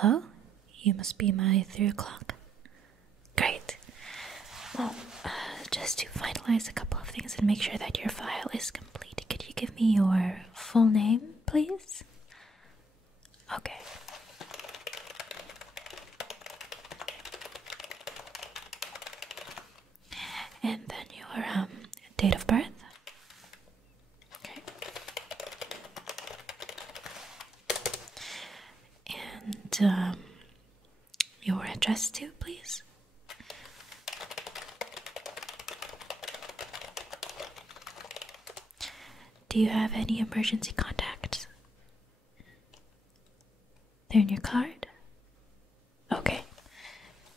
Hello? You must be my 3 o'clock. Great. Well, just to finalize a couple of things and make sure that your file is complete, could you give me your full name, please? Okay. And then your date of birth. Okay. And your address too, please. Do you have any emergency contacts? They're in your card? Okay.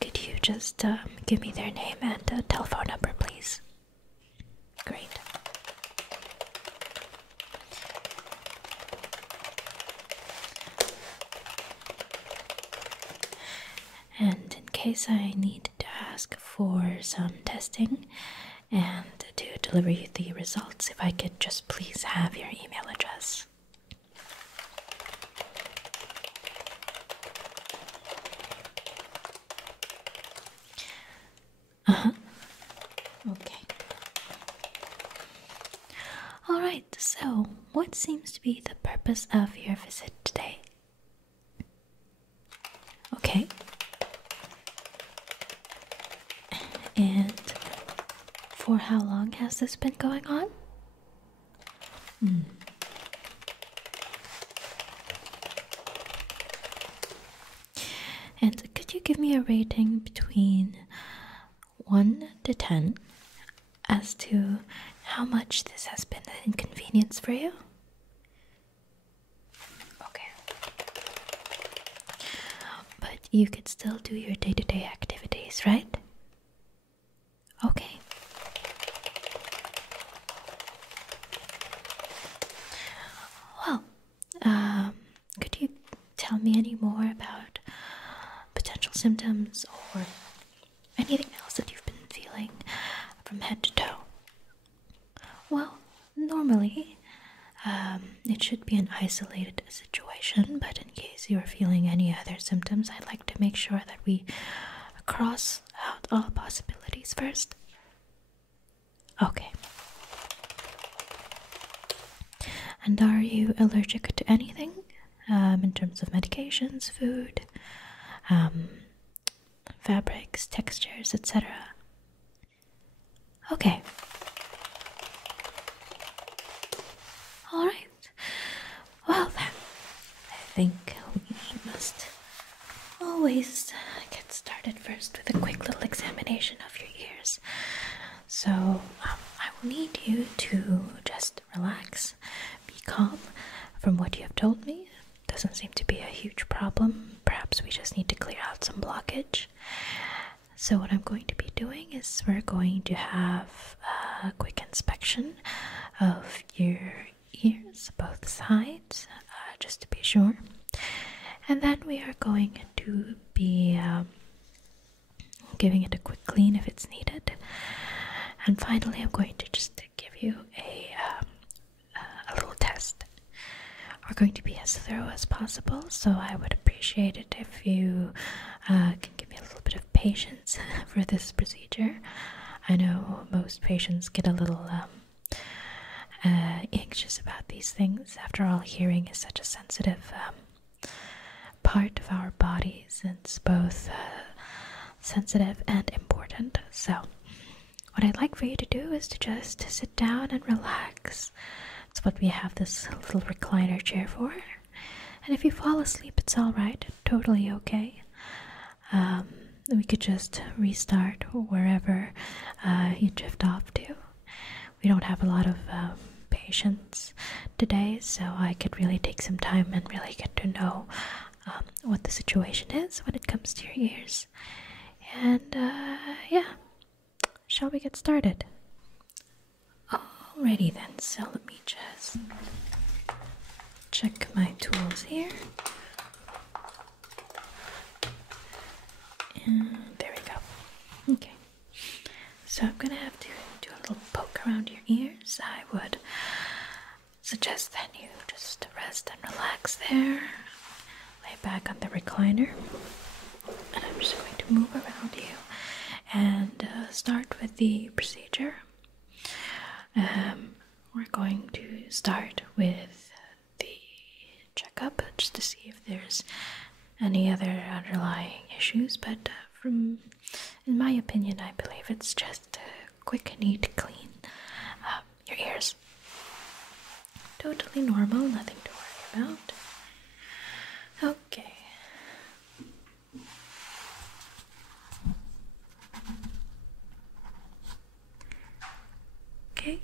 Could you just give me their name and telephone number, please? Great. And in case I need to ask for some testing and to deliver you the results, if I could just please have your email address. Okay. Alright, so what seems to be the purpose of your visit today? Okay. And for how long has this been going on? And could you give me a rating between 1 to 10 as to how much this has been an inconvenience for you? Okay. But you could still do your day-to-day activities, right? Okay. Well, could you tell me any more about potential symptoms or anything else that you've been feeling from head to toe? Well, normally, it should be an isolated situation, but in case you are feeling any other symptoms, I'd like to make sure that we cross out all possibilities first. Okay. And are you allergic to anything in terms of medications, food, fabrics, textures, etc.? Okay. Alright. Well then, I think we must always get started first with a quick little examination of your ears. So, I will need you to just relax, be calm. From what you have told me, it doesn't seem to be a huge problem. Perhaps we just need to clear out some blockage. So what I'm going to be doing is we're going to have a quick inspection of your ears, both sides, just to be sure. And then we are going to be giving it a quick clean if it's needed. And finally, I'm going to just give you a little test. We're going to be as thorough as possible, so I would appreciate it if you can give me a little bit of patience for this procedure. I know most patients get a little anxious about these things. After all, hearing is such a sensitive part of our bodies. It's both sensitive and important. So what I'd like for you to do is to just sit down and relax. It's what we have this little recliner chair for. And if you fall asleep, it's alright, totally okay. We could just restart wherever you drift off to. We don't have a lot of patience today, so I could really take some time and really get to know what the situation is when it comes to your ears. And yeah, shall we get started? Alrighty then, so let me just check my tools here. And there we go. Okay, so I'm gonna have to do a little poke around your ears. I would suggest that you just rest and relax there. Lay back on the recliner, and I'm just going to move around you and start with the procedure. We're going to start with the checkup just to see if there's any other underlying issues, but in my opinion, I believe it's just a quick, neat, clean. Your ears, totally normal, nothing to worry about. Okay. Okay.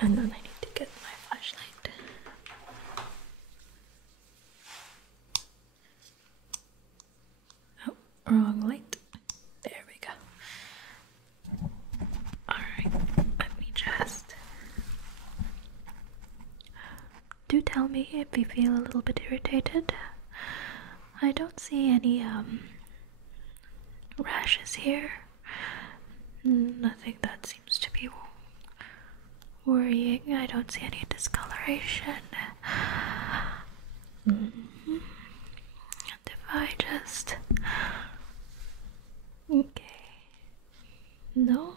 And then I need to get my flashlight. Oh, wrong light. There we go. Alright, let me just... Do tell me if you feel a little bit irritated. I don't see any, rashes here. Nothing that seems to be worrying. I don't see any discoloration. And if I just... Okay. No?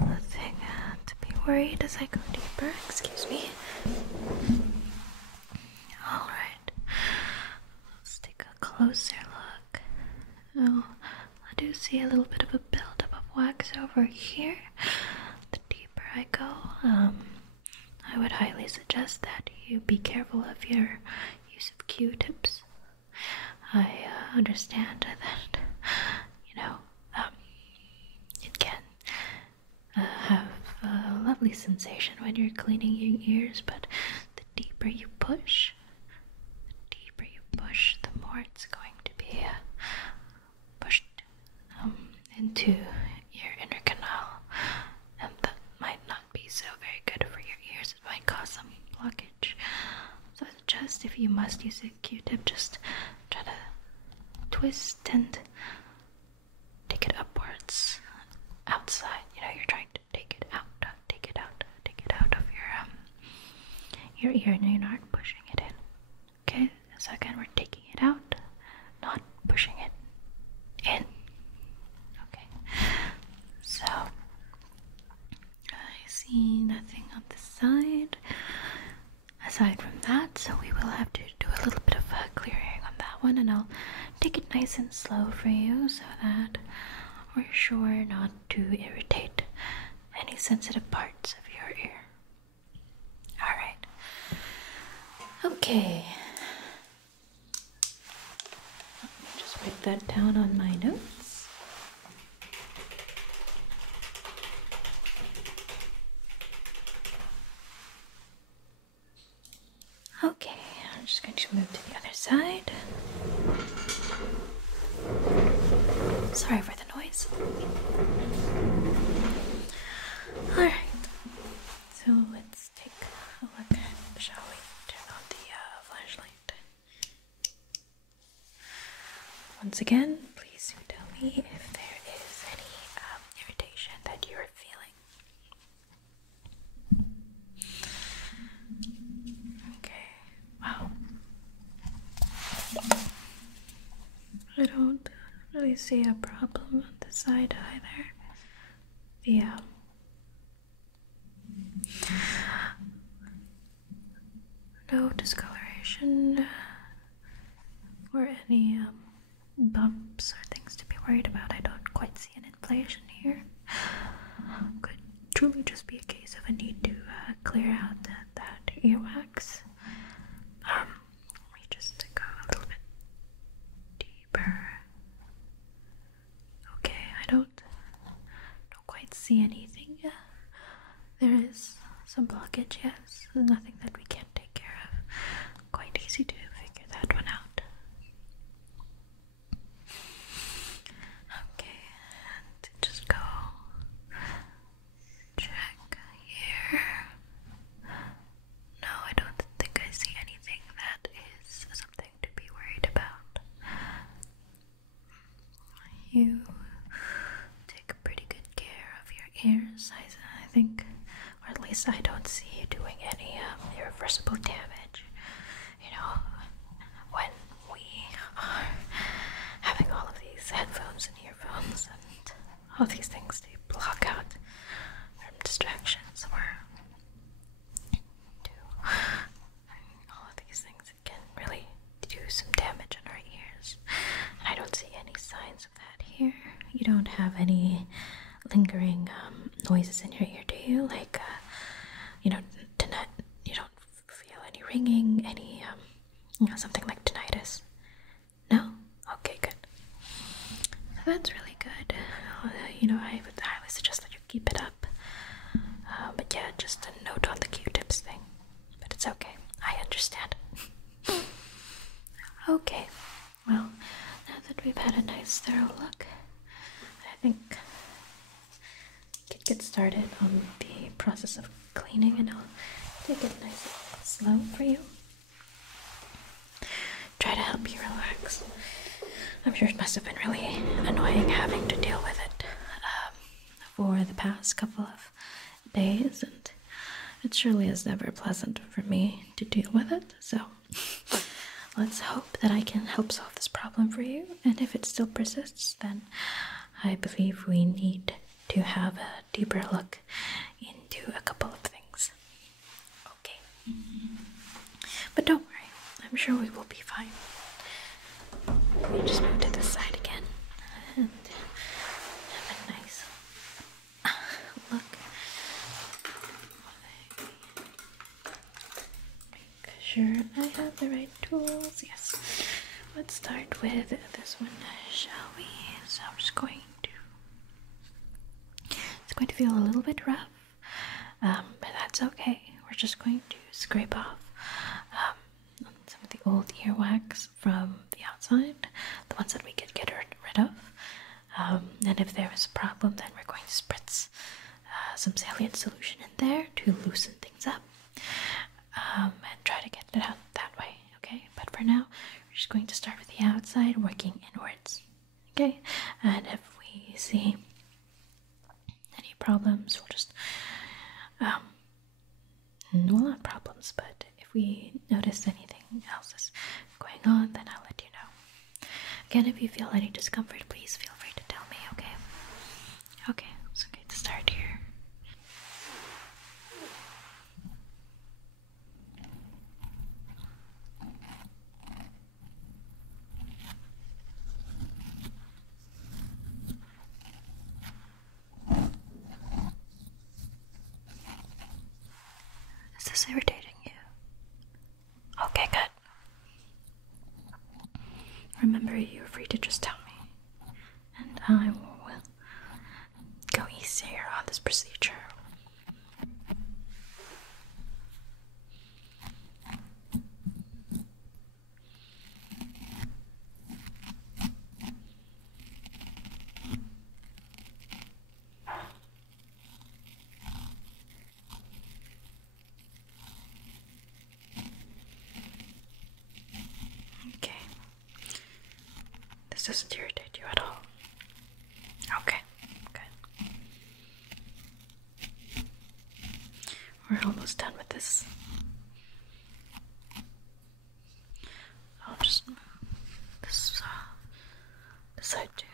Nothing to be worried as I go deeper. Excuse me. Alright. Let's take a closer look. Oh, I do see a little bit of a buildup of wax over here. The deeper I go, I would highly suggest that you be careful of your use of Q-tips. I understand that, it can have a lovely sensation when you're cleaning your ears, but the deeper you push, the more it's going to be pushed into your inner canal, and that might not be so very good for your ears. It might cause some blockage. So I suggest, if you must use a Q-tip, just try to twist and take it upwards, outside. You're trying to take it out of your ear, and you're not pushing it in. Okay, so again, we're taking it out, not pushing it in. Okay, so I see nothing on the side aside from that, so we will have to do a little bit of clearing on that one, and I'll take it nice and slow for you so that we're sure not to irritate any sensitive parts of your ear. Alright. Okay. Let me just write that down on my notes. Okay, I'm just going to move to the other side. Sorry for the noise. Alright, so let's take a look, shall we? Turn on the flashlight. Once again, please do tell me if there is any irritation that you're feeling. Okay, wow. I don't really see a problem on this side either. The no discoloration or any bumps or things to be worried about. I don't quite see an inflation here. Could truly just be a case of a need to clear out that earwax. Let me just go a little bit deeper. Okay, I don't quite see anything. There is some blockage, yes. Nothing that we can't take care of. Quite easy to figure that one out. Okay, and just go check here. No, I don't think I see anything that is something to be worried about. You take pretty good care of your ears, I think, or at least I don't see you doing any irreversible damage. all these things, they block out from distractions or do all of these things. It can really do some damage on our ears. And I don't see any signs of that here. You don't have any lingering noises in your ear, do you? Like, tonight, you don't feel any ringing, any, something like tinnitus? No? Okay, good. So that's really good. I would highly suggest that you keep it up. But yeah, just a note on the Q-tips thing. But it's okay. I understand. Okay. Well, now that we've had a nice thorough look, I think we could get started on the process of cleaning, and I'll take it nice and slow for you. Try to help you relax. I'm sure it must have been really annoying having to deal with it for the past couple of days, and it surely is never pleasant for me to deal with it, so let's hope that I can help solve this problem for you, and if it still persists, then I believe we need to have a deeper look into a couple of things. Okay. But don't worry, I'm sure we will be fine. We just move to this side again and have a nice look. Make sure I have the right tools. Yes. Let's start with this one, shall we? So I'm just going to. It's going to feel a little bit rough, but that's okay. We're just going to scrape off some of the old earwax from the outside, the ones that we could get rid of. And if there is a problem, then we're going to spritz some saline solution in there to loosen things up and try to get it out that way, okay? But for now, we're just going to start with the outside, working inwards, okay? And if we see any problems, we'll just, well, not problems, but if we notice anything else is going on, then I'll let you know. Again, if you feel any discomfort, please feel free to tell me, okay? Okay, so I'm going to start here. Is this irritating you? Okay, good. Remember, you're free to just tell me, and I will go easier on this procedure. Okay. This doesn't irritate you at all. Okay, good. We're almost done with this. I'll just move this side too.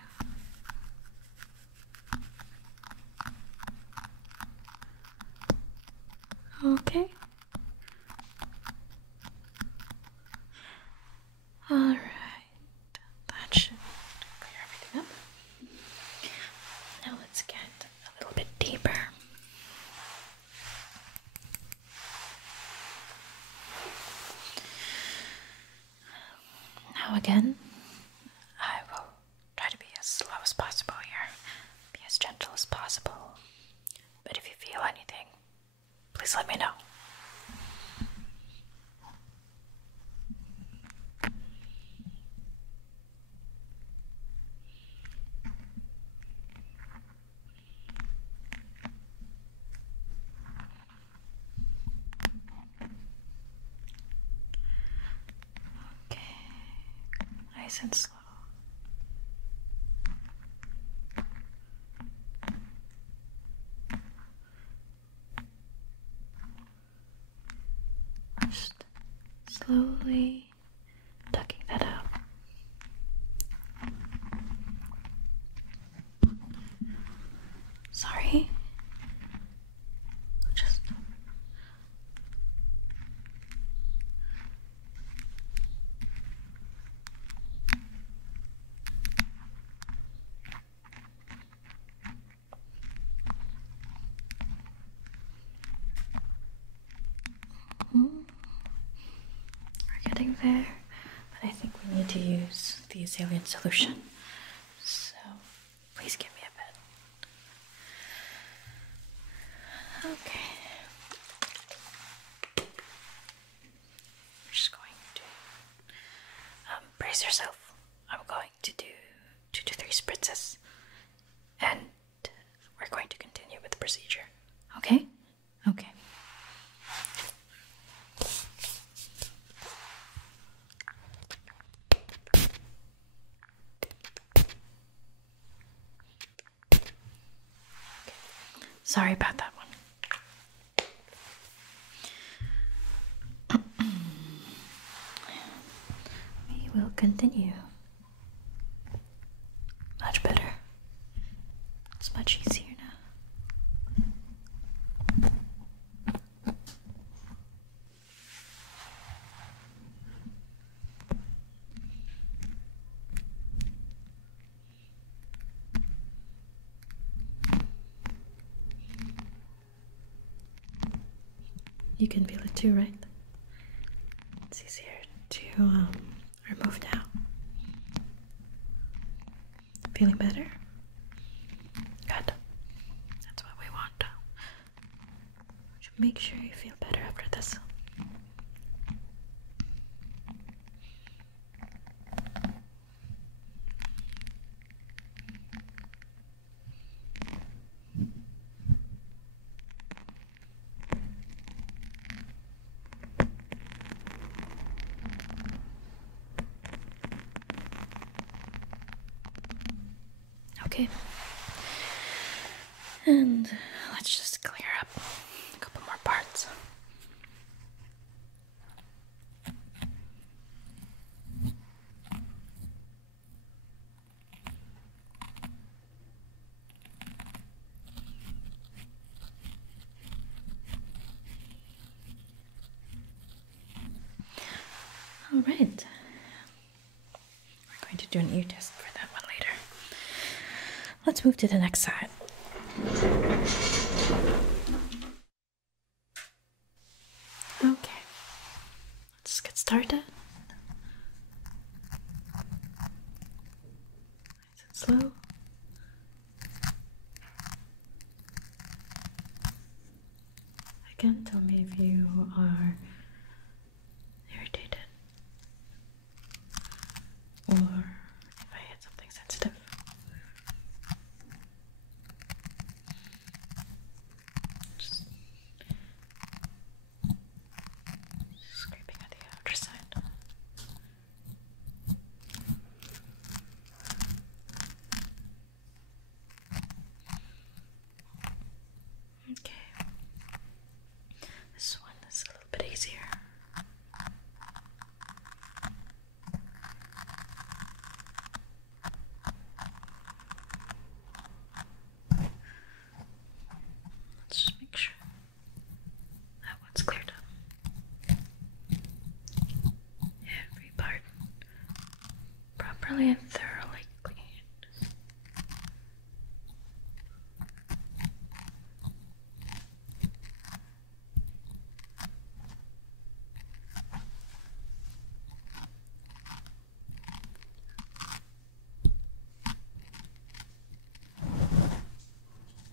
Okay. Alright. That should clear everything up. Now let's get a little bit deeper. Now again, I will try to be as slow as possible here, be as gentle as possible. But if you feel anything, please let me know. Okay, nice and slow. Just slowly tucking that out. there, but I think we need to use the saline solution. So please give me a bit. Okay. We're just going to brace yourself. I'm going to do 2 to 3 spritzes, and we're going to continue with the procedure. Okay? Okay. Sorry about that one. We will continue. Much better. It's much easier now. You can feel it too, right? It's easier to remove now. Feeling better? Good. That's what we want. Make sure you feel better after this. Okay. And let's just clear up a couple more parts. All right. We're going to do an ear test for that one later. Let's move to the next side. Okay. Let's get started. Nice and slow. Again, tell me if you are irritated or if I hit something sensitive. Just scraping at the outer side. Okay. This one is a little bit easier. Let's just make sure that one's cleared up. Every part properly and thoroughly cleaned.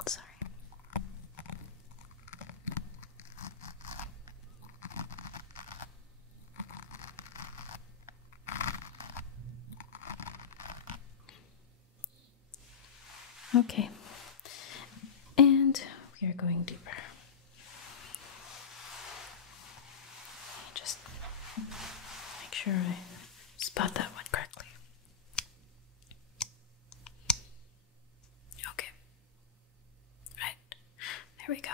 Sorry. Okay, and we are going deeper. Just make sure I spot that one correctly. Okay, right, there we go.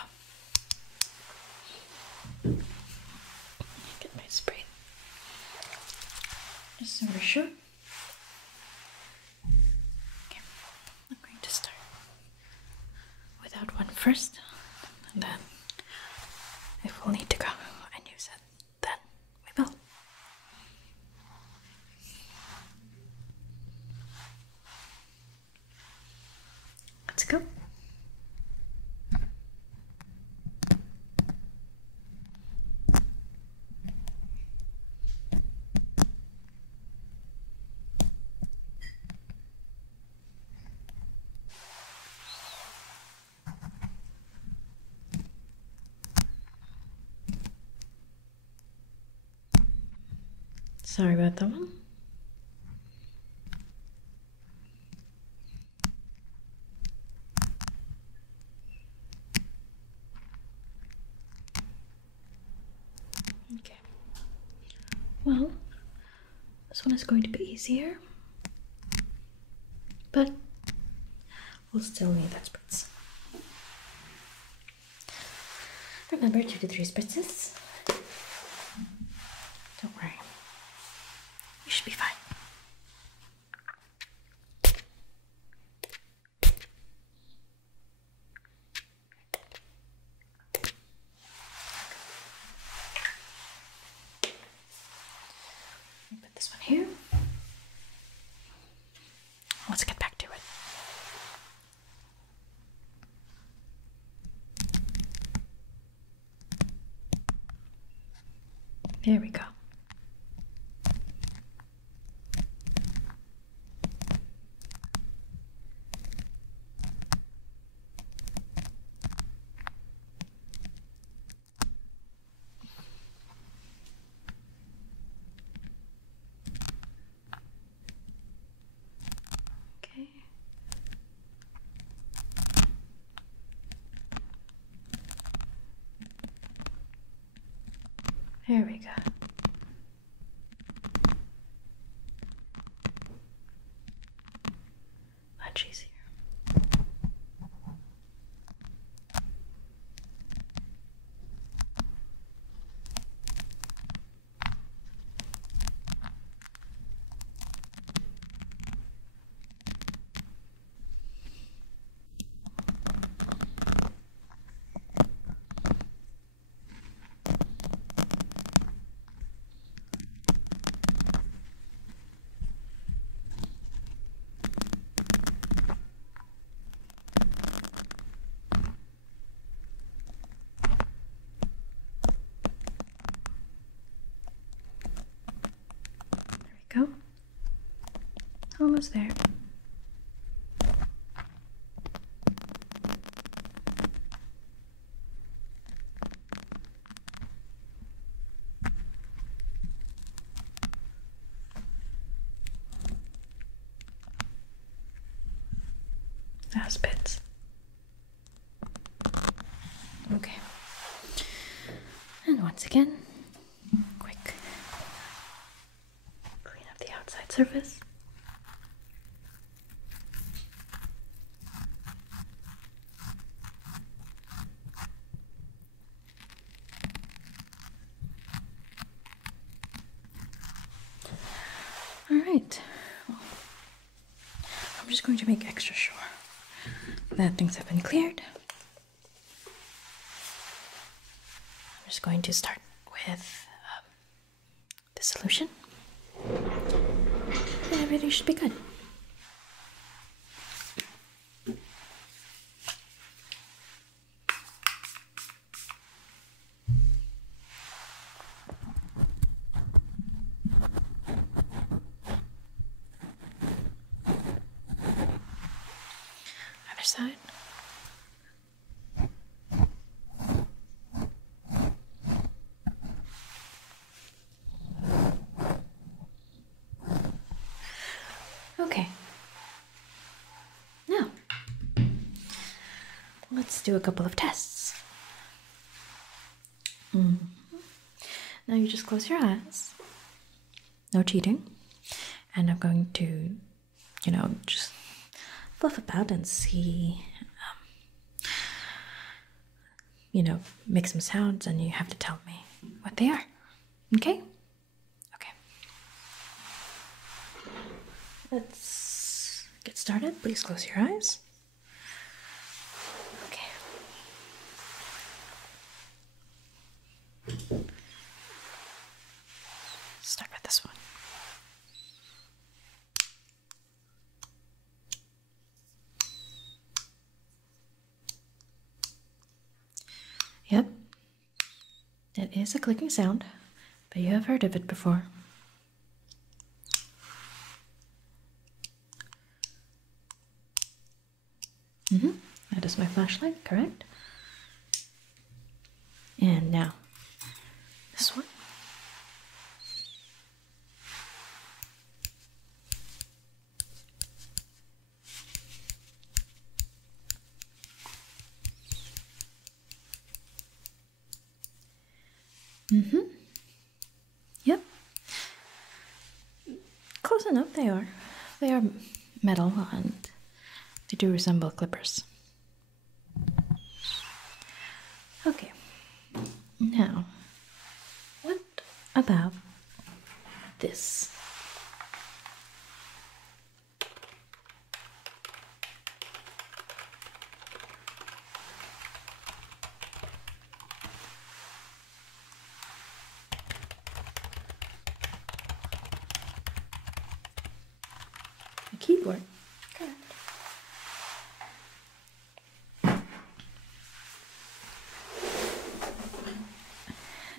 Get my spray. Just so we're sure. I'm going to start without one first, and then if we'll need to go and use it, then we will. Let's go. Sorry about that one. Okay. Well, this one is going to be easier, but we'll still need that spritz. Remember 2 to 3 spritzes. Don't worry. You should be fine. Put this one here. Let's get back to it. There we go. Okay. There we go. Much easier. Go. Almost there. Last bits. Okay. And once again, quick clean up the outside surface. All right. I'm just going to make extra sure that things have been cleared. I'm just going to start with the solution. And everything should be good. Other side. Okay. Now, let's do a couple of tests. Now you just close your eyes. No cheating. And I'm going to, just fluff about and see, make some sounds, and you have to tell me what they are. Okay? Okay. Let's get started. Please close your eyes. Okay. Start with this one. Yep, it is a clicking sound, but you have heard of it before. That is my flashlight, correct? And now, this one. Mm-hmm. Yep. Close enough, they are. They are metal and they do resemble clippers. Okay. Now, what about this? A keyboard. Correct.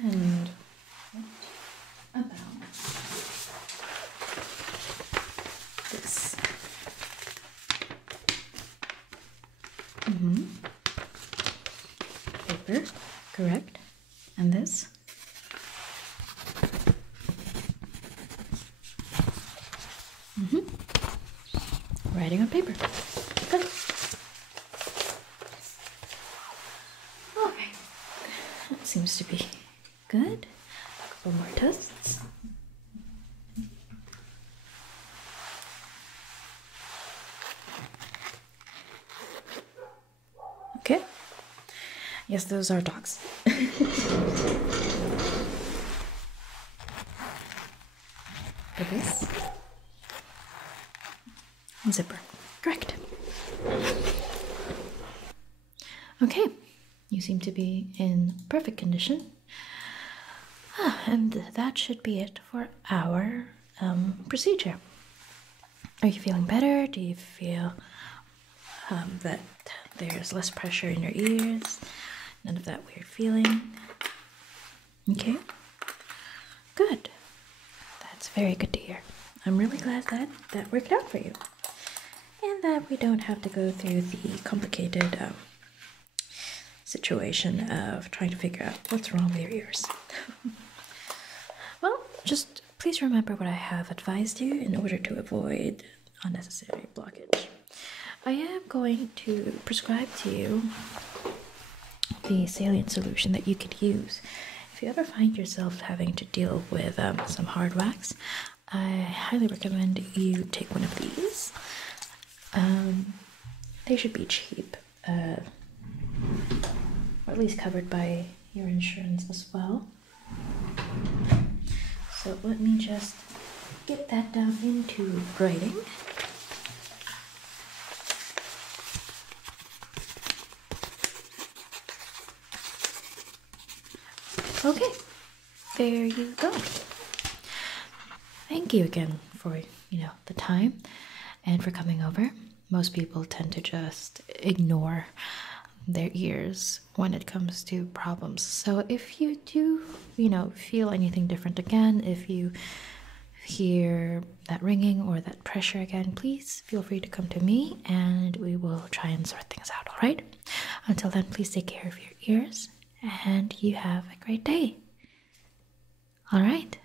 And what about this? Mm-hmm. Paper, correct. And this? Mm-hmm. Writing on paper. Good. Okay. That seems to be good. A couple more tests. Okay. Yes, those are dogs. For this. Zipper. Correct. Okay. You seem to be in perfect condition. And that should be it for our procedure. Are you feeling better? Do you feel that there's less pressure in your ears? None of that weird feeling? Okay. Good. That's very good to hear. I'm really glad that that worked out for you. And that we don't have to go through the complicated situation of trying to figure out what's wrong with your ears. Well, just please remember what I have advised you in order to avoid unnecessary blockage. I am going to prescribe to you the saline solution that you could use. If you ever find yourself having to deal with some hard wax, I highly recommend you take one of these. They should be cheap, or at least covered by your insurance as well. So let me just get that down into writing. Okay, there you go. Thank you again for, the time and for coming over. Most people tend to just ignore their ears when it comes to problems. So if you do, feel anything different again, if you hear that ringing or that pressure again, please feel free to come to me and we will try and sort things out, all right? Until then, please take care of your ears and you have a great day. All right.